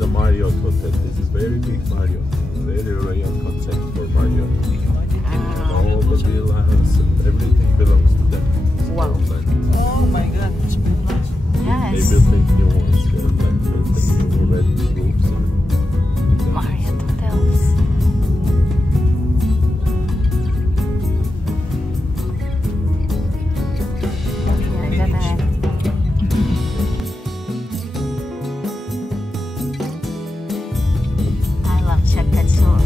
is a Marriott hotel. This is very big Marriott. Very royal concept for Marriott. And all the villas and everything belongs to them. Wow. Oh my God, it's very nice. They Yes. will make new ones. They're like building new red roofs. Marriott hotels. I love Shakkatsur.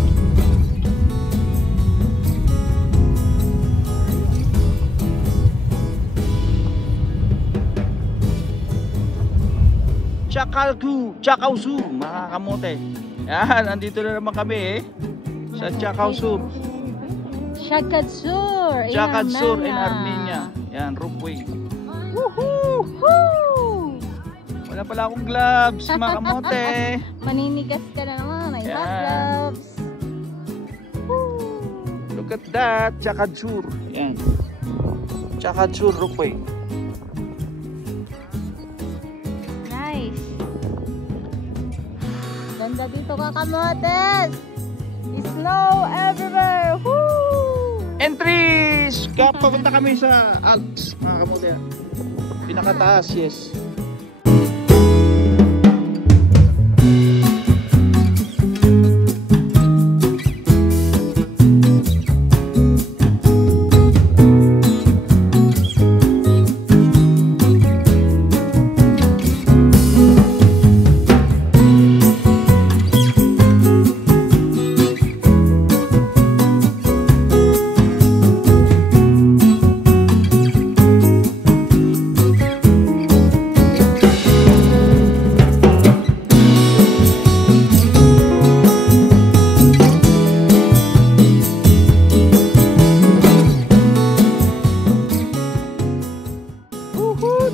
Chakaosu, mga kamote. Yan, andito na naman kami sa Chakaosu. Shakkatsur In Armenia. Yan, Ropeway. Woohoo! Wala pala akong gloves, mga kamote. Maninigas ka na naman. I love Yan. gloves. Woo! Look at that, Chakaosu. Yan. Chakaosu, Ropeway. Nice. Ganda dito ka, kamotes. Snow everywhere. Woo! Entries! Papunta kami sa Alps, mga kamote. Pinakataas, yes.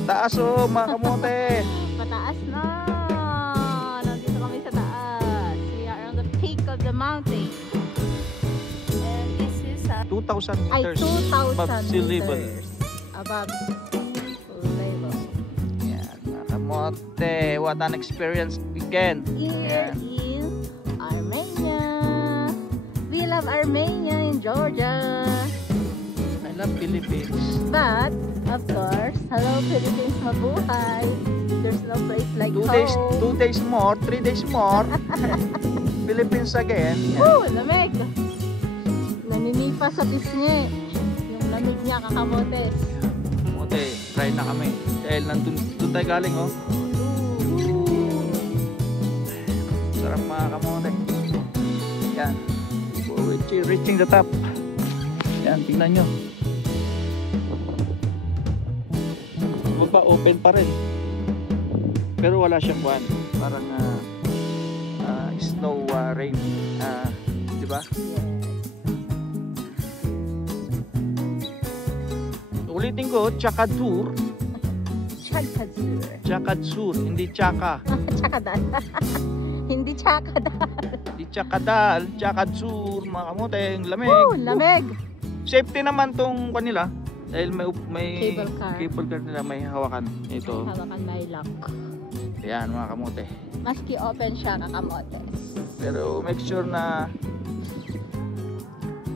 Taas mga kamote. Pataas na. Nandito kami sa taas. We are on the peak of the mountain. And this is 2,000 ay, meters 2,000 above sea level. meters above sea level. Yan, mga kamote. What an experience again. Here in Armenia. We love Armenia in Georgia. I love Philippines. But, of course, hello Philippines, mabuhay. There's no place like 2 home. days more, 3 days more. Philippines again. Yan. Woo! Lamig! Naninipa sa pisngi. Yung lamig niya, kakamotes. Kamote, try na kami. Dahil nandun tayo galing, oh. Sarap mga kamote. Yan. We're reaching the top. Yan, tingnan nyo. Baba, open pa rin. Pero wala siyang buwan. Parang snow rain. Di ba? Ulitin ko, Chakaosu. Chakaosu, hindi Chaka. Chakadal. Hindi chakadal. Hindi Chakadal, Chakaosu, mga kamote, lamig. Woo! Lamig! Safety naman tong kanila. Dahil may Cable car. nila, may hawakan. Ito. Hawakan may lock. Yan mga kamote. Maski open siya, kakamotes. Pero make sure na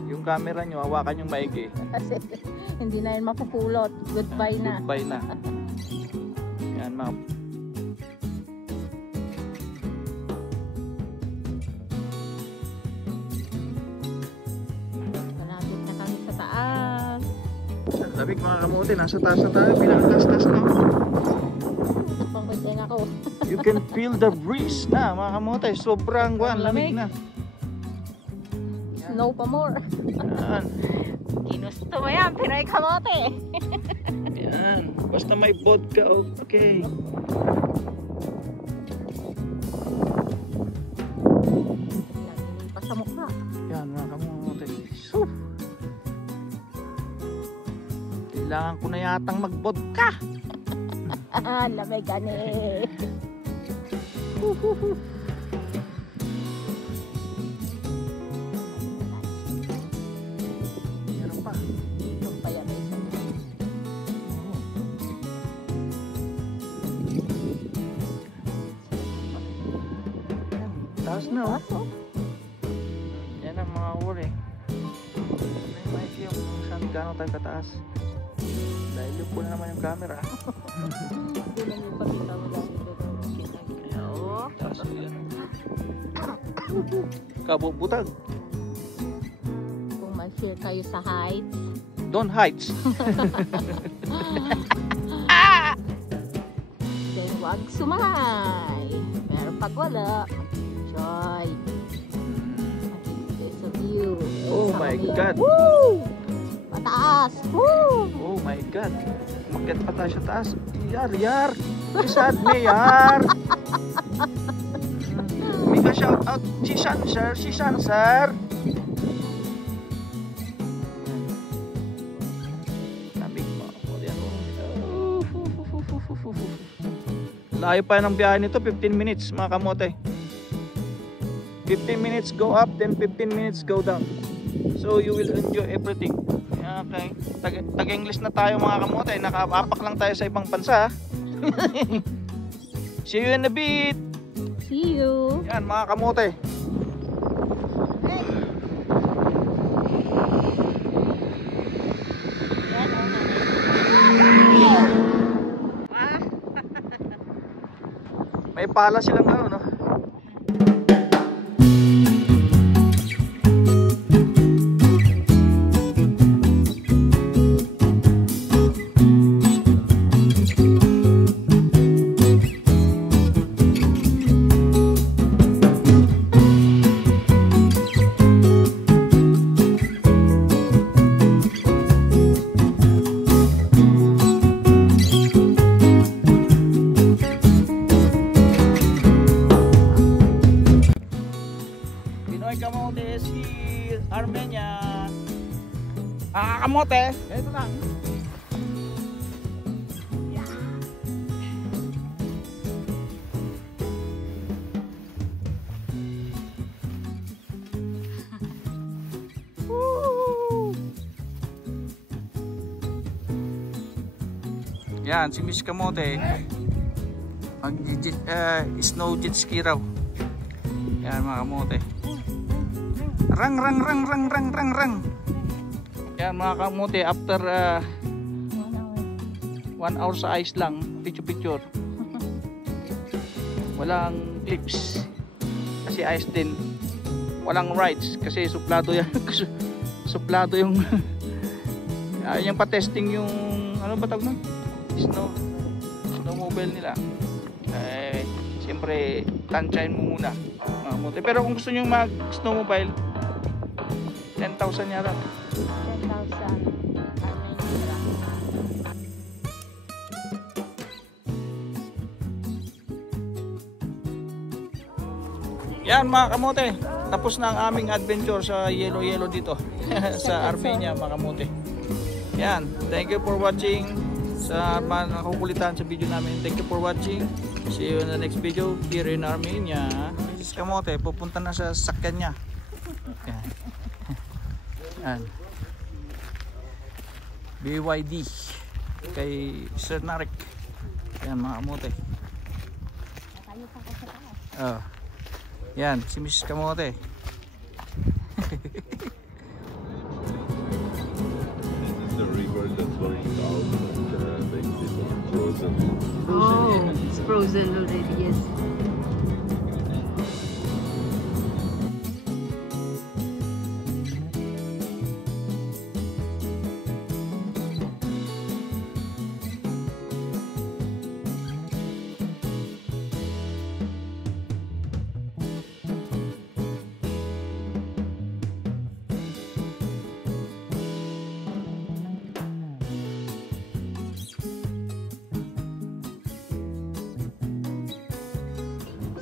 yung camera nyo, hawakan yung maigi. Kasi hindi na yun mapupulot. Goodbye na. Goodbye na. Yan mga Malapit na kami sa taas. labig mga kamote. Nasa taas na tayo. Pinakatas-tas na. Pangkuteng ako. You can feel the breeze na mga kamote. Sobrang lamig na. Snow pa more. Yan. Ginusto mo yan, Pinoy kamote. Yan. Basta may vodka, okay. Lagi pa sa mukha. Yan mga kamote. Kailangan ko na yatang mag-vodka. Lamig gani. Meron pa. Itong pa yan isa. Taas na, oh. Aso. Yan ang mga huli. May makikita kung saan gano'n tayo kataas. Dahil yung po na naman yung camera. Hindi lang yung pakita mo lang ito. Kaya oh. Taas yan. Kabubutag. Kung mag-share kayo sa heights. Don't Heights. Then wag sumay. Pero pag wala, enjoy. There's a view. Oh my God. Woo! Mataas. Woo! Oh my God. Umakyat pa tayo sa taas. Yar. Isad me, yar. Mika shout out. Si San sir. Lamig pa. Layo pa ng biyahe nito. 15 minutes mga kamote. 15 minutes go up, then 15 minutes go down. So you will enjoy everything. Okay. Tag-English na tayo mga kamote. Nakaapak lang tayo sa ibang bansa. See you in a bit. See you. Yan mga kamote. May pala silang ano, no? Kamote si Armenia. Kamote. Ito lang. Yan si Miss Kamote. Mag snow jet ski raw. Yan mga kamote. Rang. Yan mga kamote, after 1 hour sa ice lang, picture. Walang clips. Kasi ice din. Walang rides kasi suplado yan. Suplado yung yung pa-testing yung ano ba tawag nun? Snowmobile nila. Siyempre tansyahin mo muna mga kamote. Pero kung gusto nyo mag snowmobile 10,000 yata. 10,000. Yan mga kamote, tapos na ang aming adventure sa yellow dito sa Armenia mga kamote. Yan, thank you for watching sa mga nakukulitan sa video namin. Thank you for watching. See you in the next video here in Armenia. Mrs. Kamote, pupunta na sa sakyan niya. Yan. Yan. BYD kay Sir Narek. Yan mga kamote. Oh. Yan, si Mrs. Kamote. This is the river that's going down and the exit is frozen. Oh, it's frozen already, yes.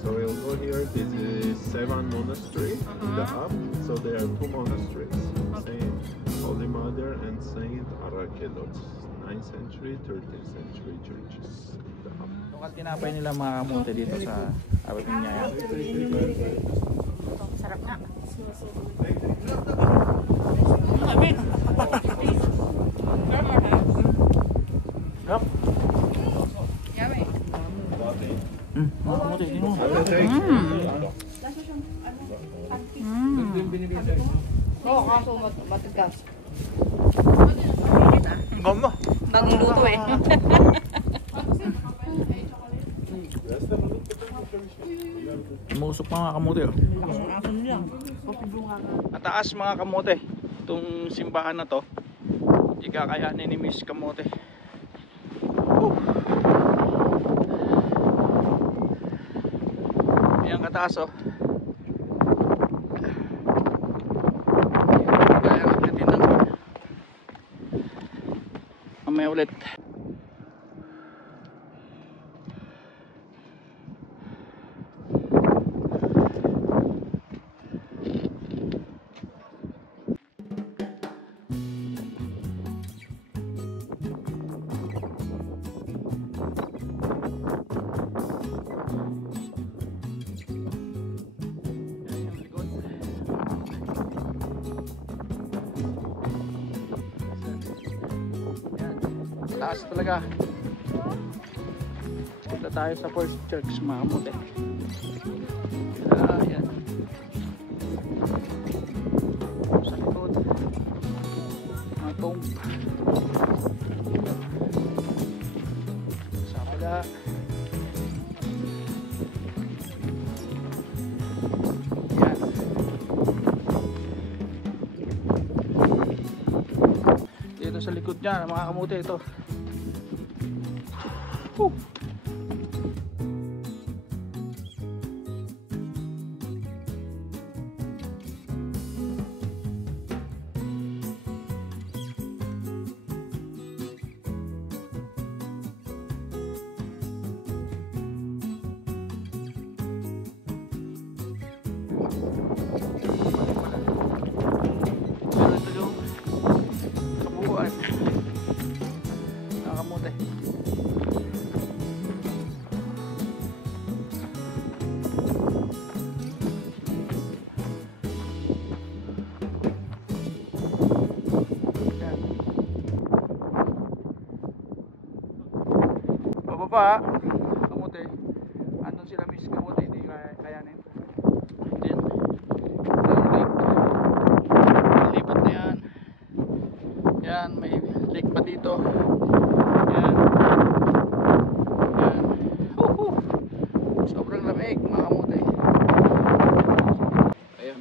So we'll go here. This is Sevan Monastery in the up. So there are two monasteries, Saint Holy Mother and Saint Arakelos. 9th century, 13th century churches. The up. Lokal tinapay nila mga kamote dito sa Armenia. Yan. Sarap na. Yup. Yummy. Mga kamote, tingnan mo. Oo, kaso matigas. Gamba. Bagong luto eh. Musok mga kamote. Oh. Asan niya? Mataas mga kamote. Itong simbahan na to. Hindi kakayanin ni Miss Kamote. Yan kataas oh. Kaya agdatin lang. Mamaya ulit. Taas talaga. Punta tayo sa First Church mga kamote. Ayan. Sa likod. Mga tomb. Sa kabila. Ayan. Dito sa likod niya mga kamote ito. Pero ito yung kabuuan ng kamote. Yan. Bababa kamote. Andun sila Miss Kamote, hindi kayanin. Yan. Lipat na yan. Yan, may lake pa dito. Yan. Yan. Sobrang lamig mga kamote. Ayan.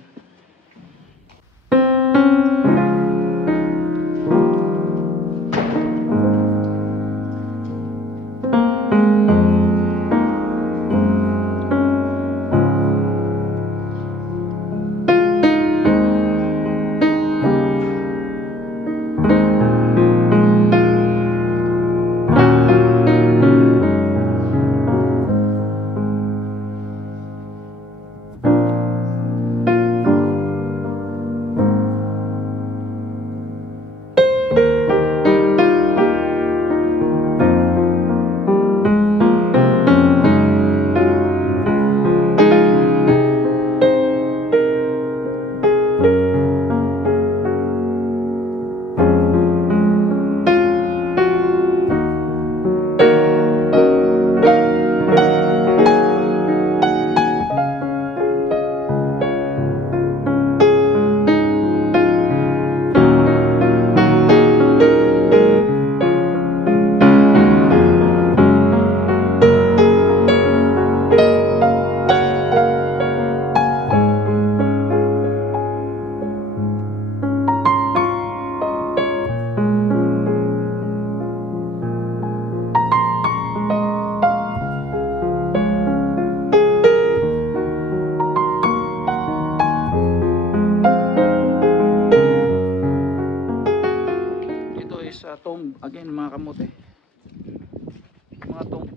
Tomb again mga kamote, mga tomb.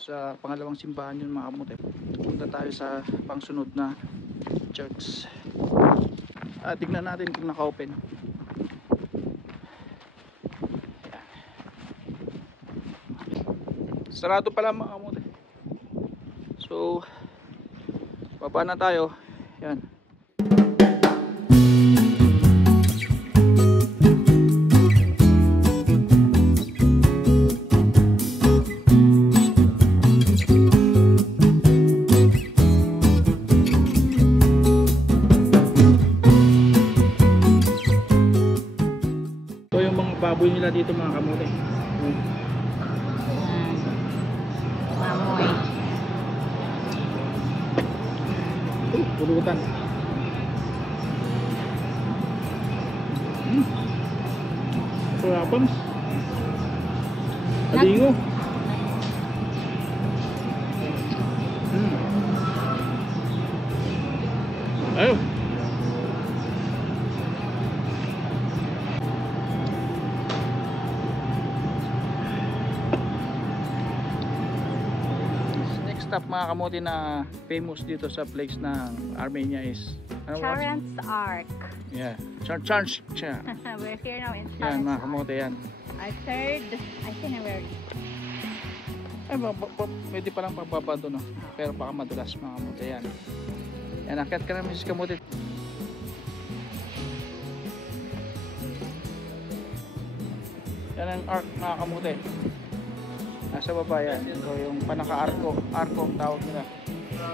Sa pangalawang simbahan yun mga kamote. Punta tayo sa pangsunod na church. Tignan natin kung naka-open. Sarado pala mga kamote. So baba na tayo. Yan. baboy nila dito mga kamote. Mamoy. Pulutan. Sarapan. Alingo. Ayun. Next stop mga kamote na famous dito sa place ng Armenia is Charan's Ark. Yeah, Charge. We're here now in Yan Charan's mga Ark. kamote yan. Our third itinerary. Ay, pwede palang pagbaba doon, no? Pero baka madulas mga kamote yan. Yan, akit ka namin sa kamote. Yan ang ark mga kamote. Nasa baba yan. So, yung panaka-arko. Arko ang tawag nila.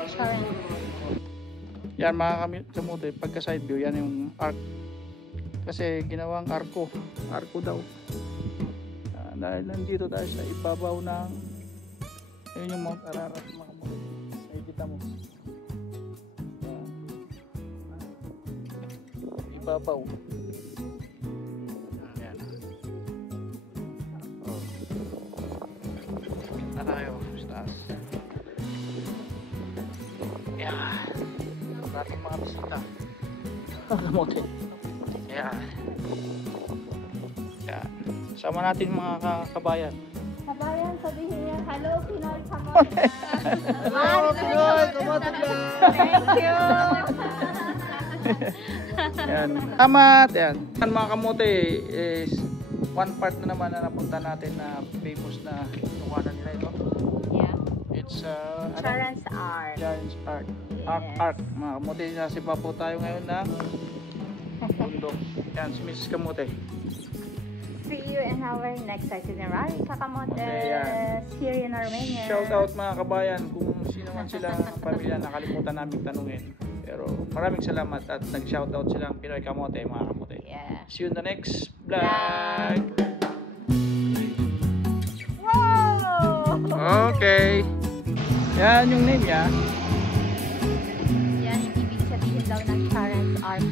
Charan's. Yan mga kamote, pagka side view, yan yung ark. Kasi ginawang arko. Arko daw. Dahil nandito tayo sa ibabaw ng ayun yung Mount Ararat mga kamote. Nakikita mo. Ibabaw. Yan. Oh. Na tayo sa taas. Yan. Maraming mga bisita. Kamote. Yan. Yan. Sama natin mga kabayan. Kabayan, sabihin niya, hello Pinoy Kamote. Hello, Pinoy Kamote Vlog! Thank you. Yan. Tamat. Yan. Yan mga kamote is one part na naman na napunta natin na famous na nukuhanan nila ito. Yeah. It's Charan's Ark. Charan's Ark. Yes. Ark. Mga kamote, nasa po tayo ngayon na bundok. Yan, si Mrs. Kamote. See you in our next itinerary sa Kamote. Yeah. Here in Armenia. Shout out mga kabayan kung sino man sila pamilya, nakalimutan namin tanungin. Pero maraming salamat at nag-shout out silang Pinoy Kamote mga kamote. Yeah. See you in the next vlog. Wow! Okay. Yan yung name niya. Yan yung ibig sabihin daw ng Charan's Ark.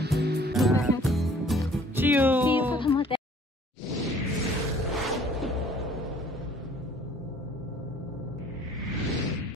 See you. See you